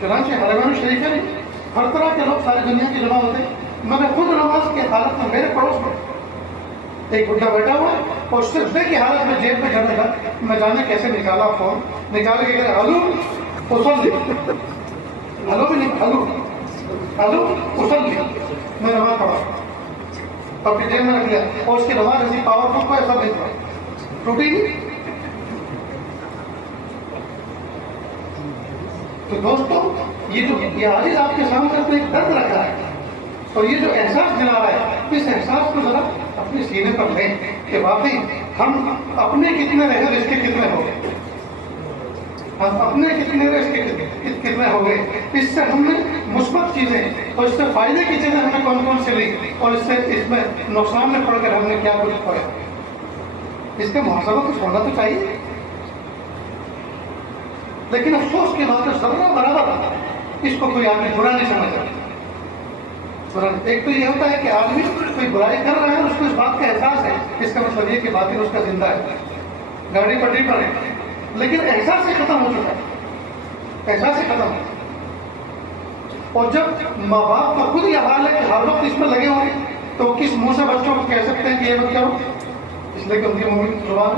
چنانچہ حرمین شریف میں ہر طرح کے لوگ ساری دنیا کی جمع ہوتے ہیں. میں نے خود نماز کی حالت میں میرے پڑوس میں ایک بڈھا بیٹھا ہوا ہے اور سجدے کی حالت میں جیب میں جانے لگا. میں جانے کیسے نکالا فون, نکال کے کہا ہلو اسل لی, ہلو بھی نہیں, ہلو اسل لی. میں نماز پڑھا اور پھر جیب میں رکھ لیا, اور اس کی نماز ایسی پاورفل کو ایسا نہیں تھا, ٹوٹی نہیں. تو دوستو یہ عاجز آپ کے سامنے تو ایک درد رکھا ہے, اور یہ جو احساس دلا رہا ہے, اس احساس کو ذرا اپنے سینے پر لیں کہ واقعی ہم اپنے کتنے رہے اور اس کے کتنے ہو گئے, ہم اپنے کتنے رہے اس کے کتنے ہو گئے. اس سے ہم نے مثبت چیزیں اور اس سے فائدے کی چیزیں ہمیں کون کون سی لی, اور اس میں نقصان میں پڑ کر ہم نے کیا کچھ پڑا. اس کا محاسبہ کچھ ہونا تو چاہیے. لیکن افسوس کی بات ہے ذرہ برابر اس کو کوئی آدمی برا نہیں سمجھتا. ایک تو یہ ہوتا ہے کہ آدمی کوئی برائی کر رہا ہے, اس کو اس بات کا احساس ہے, اس کا مطلب یہ کہ باطن اس کا زندہ ہے, گاڑی پٹری پر ہے, لیکن احساس سے ختم ہو چکا ہے, احساس سے ختم. اور جب ماں باپ کا خود یہ حال ہے کہ ہر وقت اس میں لگے ہوئے, تو کس منہ سے بچوں کو کہہ سکتے ہیں کہ یہ مت کرو, اس لیے کہ ان کی ممکن زبان